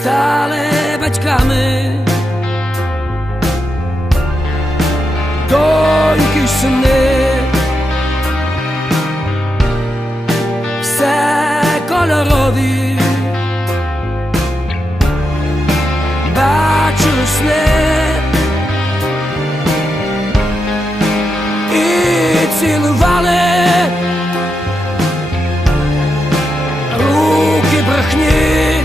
стали батьками, доньки й сини, все кольорові, бачу сни і цілували руки брехні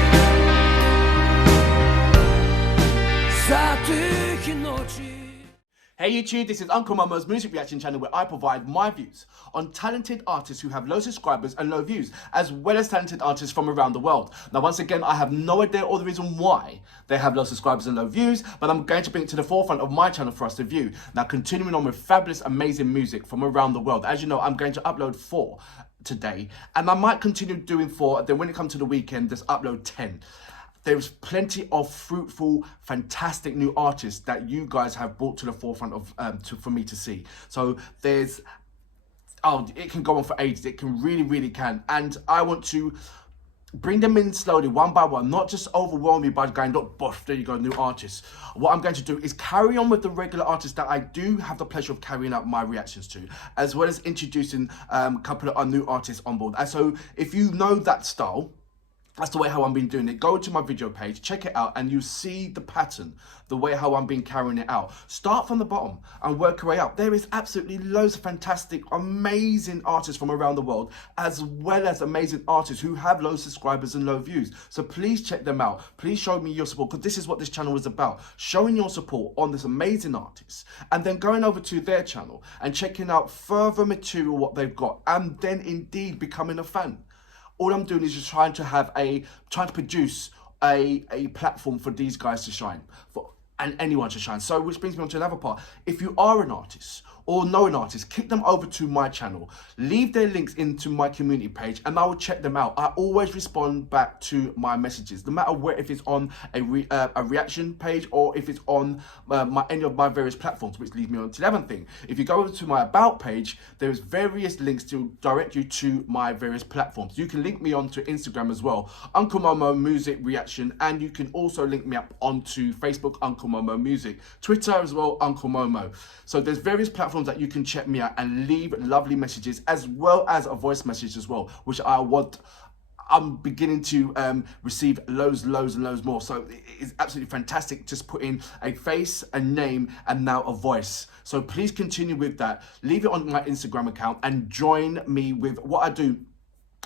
за тихі ночі. Hey YouTube, this is Uncle Momo's music reaction channel where I provide my views on talented artists who have low subscribers and low views, as well as talented artists from around the world. Now once again, I have no idea or the reason why they have low subscribers and low views, but I'm going to bring it to the forefront of my channel for us to view. Now continuing on with fabulous, amazing music from around the world. As you know, I'm going to upload 4 today, and I might continue doing 4, then when it comes to the weekend, just upload 10. There's plenty of fruitful, fantastic new artists that you guys have brought to the forefront of for me to see. So there's, it can go on for ages. It can really can. And I want to bring them in slowly, one by one, not just overwhelm you by going, look, boff, there you go, new artists. What I'm going to do is carry on with the regular artists that I do have the pleasure of carrying out my reactions to, as well as introducing a couple of new artists on board. And so if you know that style, that's the way how I'm been doing it. Go to my video page, check it out, and you see the pattern, the way how I'm been carrying it out. Start from the bottom and work your way up. There is absolutely loads of fantastic, amazing artists from around the world, as well as amazing artists who have low subscribers and low views. So please check them out. Please show me your support, because this is what this channel is about. Showing your support on this amazing artist, and then going over to their channel and checking out further material, what they've got, and then indeed becoming a fan. All I'm doing is just trying to produce a platform for these guys to shine, and anyone to shine. So which brings me on to another part. If you are an artist or know an artist, kick them over to my channel, leave their links into my community page, and I will check them out. I always respond back to my messages, no matter where, if it's on a reaction page or if it's on any of my various platforms, which leads me on to the other thing. If you go over to my about page, there's various links to direct you to my various platforms. You can link me onto Instagram as well, Uncle Momo Music Reaction, and you can also link me up onto Facebook, Uncle Momo Music, Twitter as well, Uncle Momo. So there's various platforms that you can check me out and leave lovely messages, as well as a voice message as well, which I'm beginning to receive loads and loads more. So it's absolutely fantastic, just putting a face, a name, and now a voice. So please continue with that. Leave it on my Instagram account and join me with what I do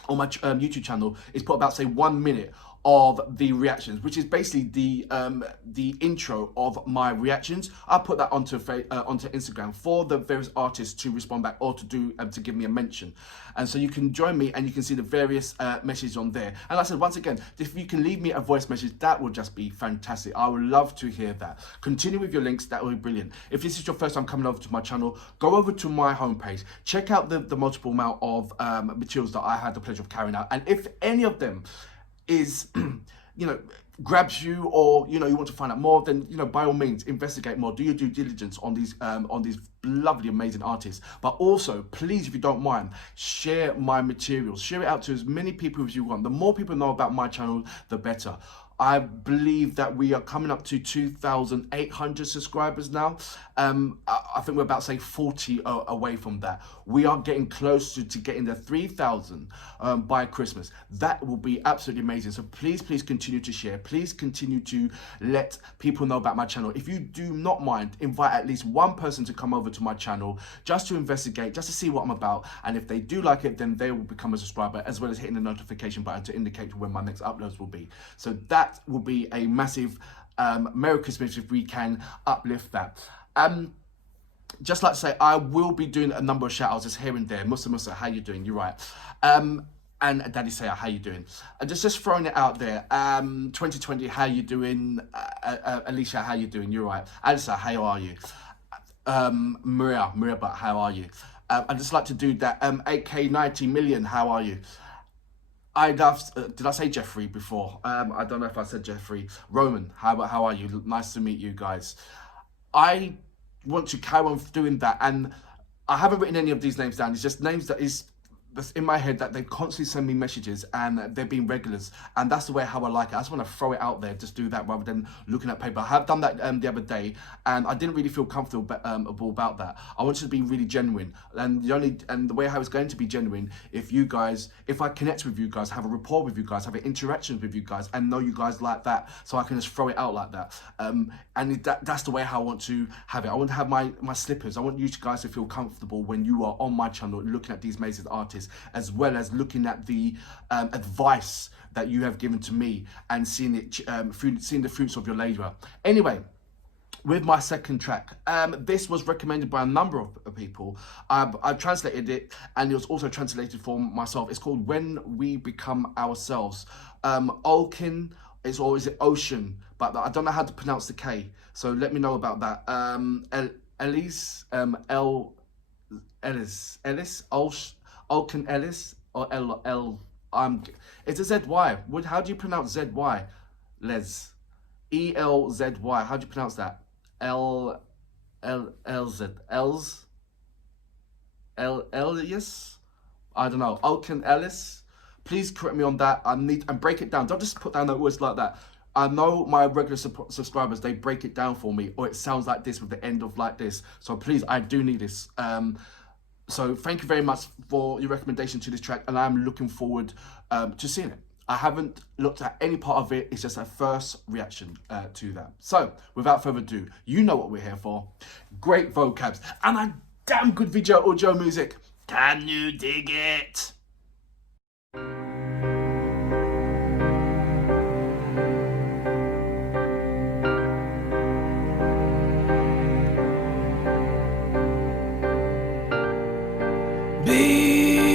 on my YouTube channel is put about, say, 1 minute of the reactions, which is basically the intro of my reactions. I put that onto Instagram for the various artists to respond back or to do to give me a mention, and so you can join me and you can see the various messages on there. And like I said, once again, if you can leave me a voice message, that will just be fantastic. I would love to hear that. Continue with your links, that will be brilliant. If this is your first time coming over to my channel, go over to my homepage, check out the multiple amount of materials that I had the pleasure of carrying out, and if any of them is grabs you, or you want to find out more, then by all means investigate more, do your due diligence on these lovely, amazing artists. But also, please, if you don't mind, share my materials, share it out to as many people as you want. The more people know about my channel, the better. I believe that we are coming up to 2,800 subscribers now. I think we're about, say, 40 away from that. We are getting close to getting the 3,000 by Christmas. That will be absolutely amazing. So please continue to share. Please continue to let people know about my channel. If you do not mind, invite at least one person to come over to my channel just to investigate, just to see what I'm about. And if they do like it, then they will become a subscriber, as well as hitting the notification button to indicate when my next uploads will be. So that will be a massive Merry Christmas if we can uplift that. Just like to say, I will be doing a number of shout outs just here and there. Musa, how you doing? You're right. And Daddy Saya, how you doing? Just throwing it out there. 2020, how you doing? Alicia, how you doing? You're right. Alisa, how are you? Maria, but how are you? I'd just like to do that. AK 90 million, how are you? Did I say Jeffrey before? I don't know if I said Jeffrey. Roman, how are you? Nice to meet you guys. I want to carry on doing that, and I haven't written any of these names down. It's just names that is that's in my head that they constantly send me messages and they've been regulars, and that's the way how I like it. I just want to throw it out there, just do that rather than looking at paper. I have done that the other day, and I didn't really feel comfortable about that. I wanted to be really genuine, and the way how it's going to be genuine, if I connect with you guys, have a rapport with you guys, have an interaction with you guys, and know you guys like that, so I can just throw it out like that. And that's the way how I want to have it. I want to have my slippers. I want you guys to feel comfortable when you are on my channel looking at these amazing artists, as well as looking at the advice that you have given to me and seeing the fruits of your labour. Anyway, with my second track, this was recommended by a number of people. I've translated it, and it was also translated for myself. It's called When We Become Ourselves. Ocean, is it Ocean? But I don't know how to pronounce the K, so let me know about that. Ellis, Ocean Ellis, or it's a ZY. How do you pronounce ZY? Les. ELZY. How do you pronounce that? Yes? I don't know. Ocean Ellis. Please correct me on that. And break it down. Don't just put down the words like that. I know my regular subscribers, they break it down for me, or it sounds like this with the end of like this. So please, I do need this. So thank you very much for your recommendation to this track, and I'm looking forward to seeing it. I haven't looked at any part of it. It's just a first reaction to that. So without further ado, you know what we're here for. Great vocabs and a damn good video audio music. Can you dig it?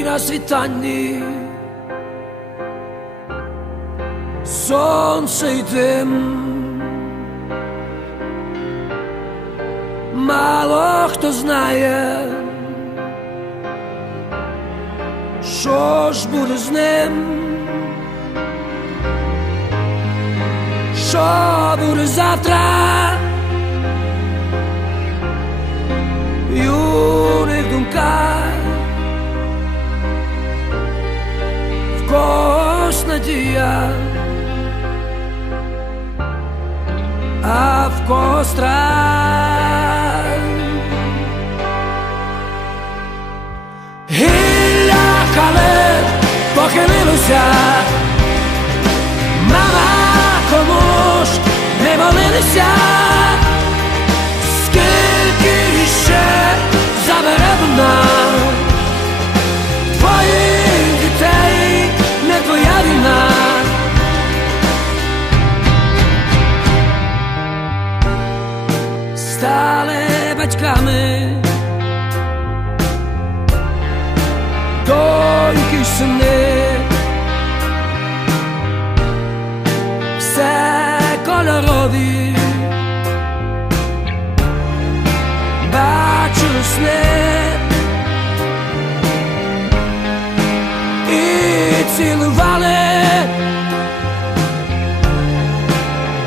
На світанні сонце й дим, мало хто знає, що ж буде з ним, що буде завтра, в юних думках. Когось надія, а в когось страх. Гілля калин похилилося, мама, кому ж не молилися, скільки ще забере вона твоїх дітей. Твоя війна, стали батьками, доньки й сини, все кольорові, бачу сни. Цілували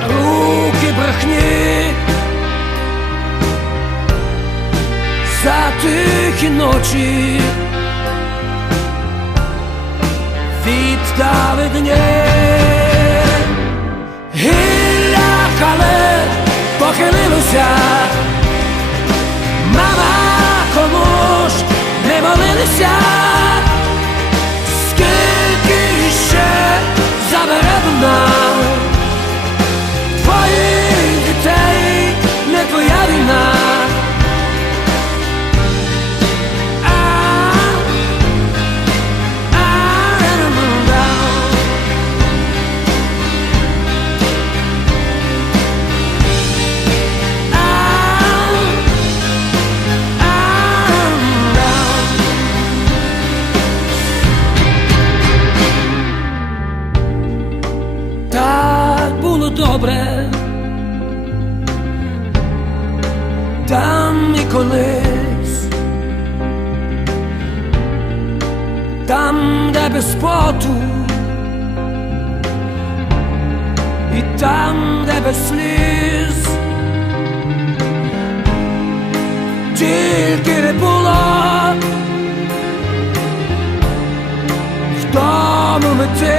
руки брехні за тихі ночі, віддали дні. Гілля калин похилилося, мама, кому ж не молилися, ще забере вона твоїх дітей, не твоя війна. Добре, там і колись, там, де без поту, і там, де без сліз, тільки не було ти.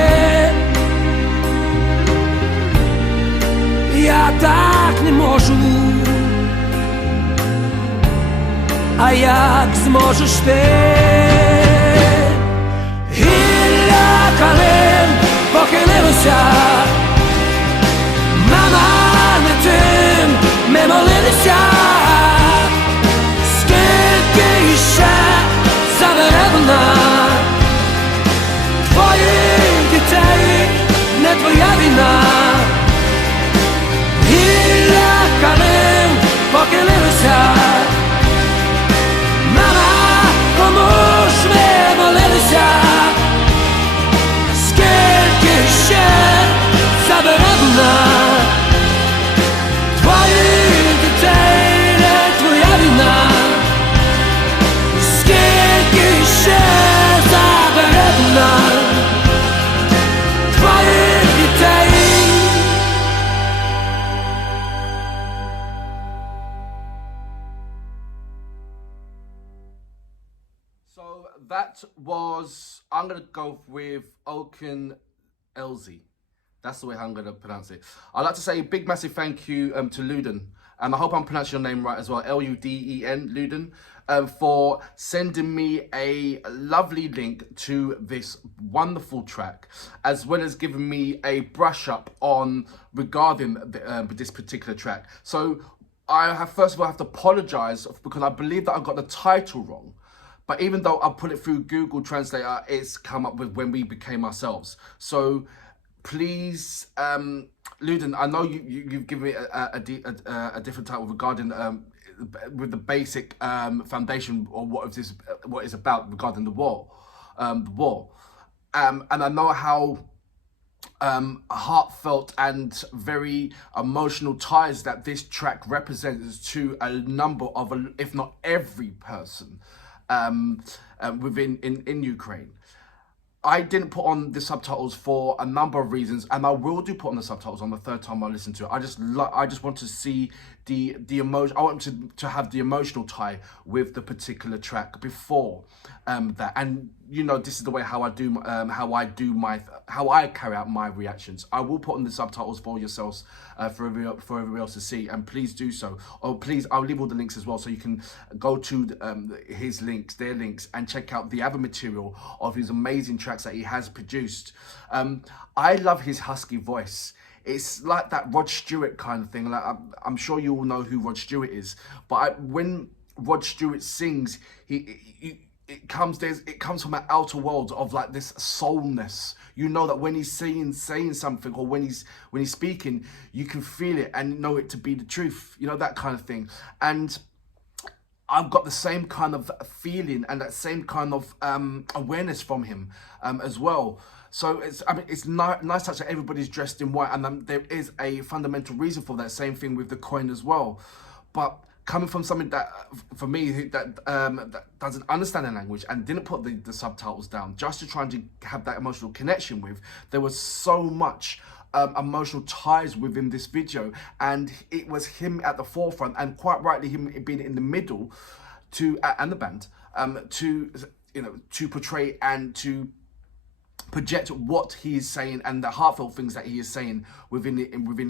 Я так не можу, а як зможеш ти? Гілля калин похилилося, мама не тим, ми молилися. Скільки іще забере вона твоїх дітей, не твоя війна. Гілля калин похилилося, мама, кому ж ми молилися? Скільки ще забере вона твоїх дітей, не твоя війна? Скільки ще забере вона твоїх дітей? So that was, I'm going to go with Okun Elzi. That's the way I'm going to pronounce it. I'd like to say a big, massive thank you to Luden. And I hope I'm pronouncing your name right as well, Luden, Luden, for sending me a lovely link to this wonderful track, as well as giving me a brush up on regarding this particular track. So I have, first of all, I have to apologize because I believe that I got the title wrong. But even though I put it through Google Translator, it's come up with When We Became Ourselves. So please, Luden, I know you've given me a different title regarding with the basic foundation or what is about regarding the war, and I know how heartfelt and very emotional ties that this track represents to a number of, if not every person within in Ukraine. I didn't put on the subtitles for a number of reasons, and I will do put on the subtitles on the third time I listen to it. I just want to see the emotion. I want to have the emotional tie with the particular track before that. And you know, this is the way how I carry out my reactions. I will put on the subtitles for yourselves, for everyone else to see, and please do so. Or please, I'll leave all the links as well, so you can go to their links, and check out the other material of his amazing tracks that he has produced. I love his husky voice. It's like that Rod Stewart kind of thing. Like I'm sure you all know who Rod Stewart is, but when Rod Stewart sings, it comes from an outer world of like this soulness. You know that when he's saying something, or when he's speaking, you can feel it and know it to be the truth. You know, that kind of thing. And I've got the same kind of feeling and that same kind of awareness from him as well. So it's nice touch that everybody's dressed in white, and there is a fundamental reason for that. Same thing with the coin as well. But coming from something that, for me, that doesn't understand the language and didn't put the subtitles down, just to try and have that emotional connection with, there was so much emotional ties within this video, and it was him at the forefront, and quite rightly him being in the middle, and the band, to portray and to project what he is saying and the heartfelt things that he is saying within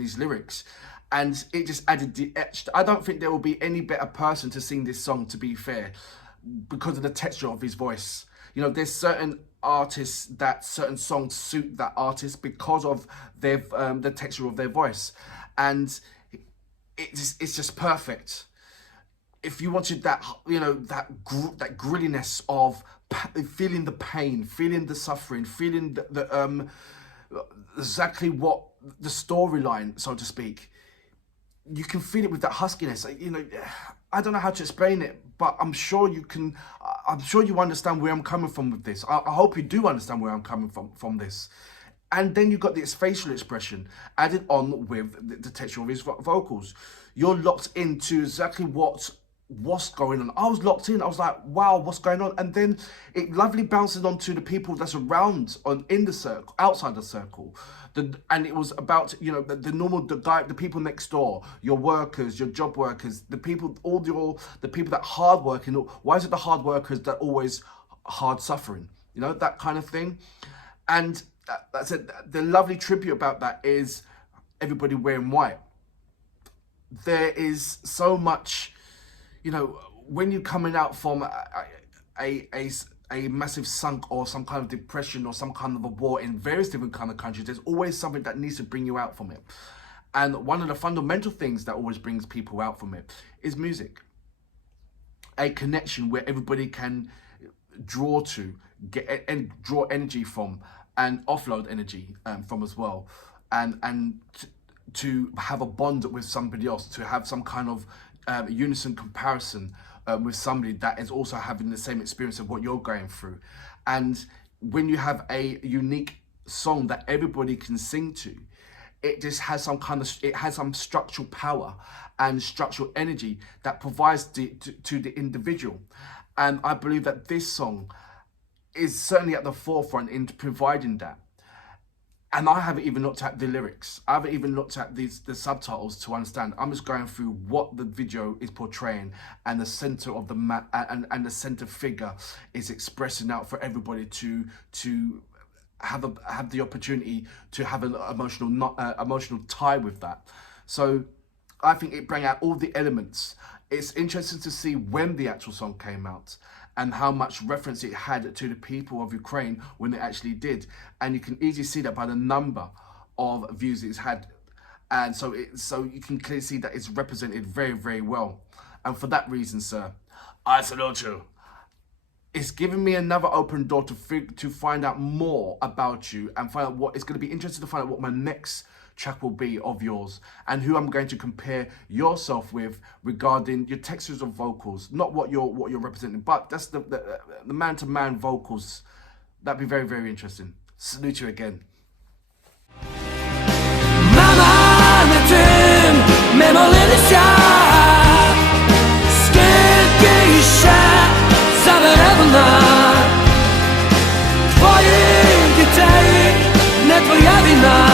his lyrics. And it just added the extra. I don't think there will be any better person to sing this song, to be fair, because of the texture of his voice. You know, there's certain artists that certain songs suit that artist because of their the texture of their voice, and it's just perfect. If you wanted that, you know, that grittiness of feeling the pain, feeling the suffering, feeling the exactly what the storyline, so to speak, you can feel it with that huskiness. You know, I don't know how to explain it, but I'm sure you can. I'm sure you understand where I'm coming from with this. I hope you do understand where I'm coming from this. And then you've got this facial expression added on with the texture of his vocals. You're locked into exactly what's going on. I was locked in. I was like, wow, what's going on? And then it lovely bounces onto the people that's around in the circle, outside the circle. And it was about, you know, the people next door, your workers, your job workers, the people, the people that hard working. Why is it the hard workers that always hard suffering? You know, that kind of thing. And that's it. The lovely tribute about that is everybody wearing white. There is so much, you know, when you're coming out from a massive sunk or some kind of depression or some kind of a war in various different kind of countries, there's always something that needs to bring you out from it. And one of the fundamental things that always brings people out from it is music. A connection where everybody can draw to, get and draw energy from, and offload energy from as well, and to have a bond with somebody else, to have some kind of unison comparison with somebody that is also having the same experience of what you're going through. And when you have a unique song that everybody can sing to, it just has some kind of, it has some structural power and structural energy that provides to the individual. And I believe that this song is certainly at the forefront in providing that. And I haven't even looked at the lyrics. I haven't even looked at the subtitles to understand. I'm just going through what the video is portraying, and the center of the and the center figure is expressing out for everybody to have the opportunity to have an emotional tie with that. So I think it bring out all the elements. It's interesting to see when the actual song came out and how much reference it had to the people of Ukraine when it actually did. And you can easily see that by the number of views it's had. And so you can clearly see that it's represented very, very well. And for that reason, sir, I salute you. It's given me another open door to find out more about you, and find out what, it's going to be interesting to find out what my next track will be of yours, and who I'm going to compare yourself with regarding your textures of vocals, not what you're representing, but that's the man-to-man vocals. That'd be very, very interesting. Salute you again. Твої дітей, не твоя війна.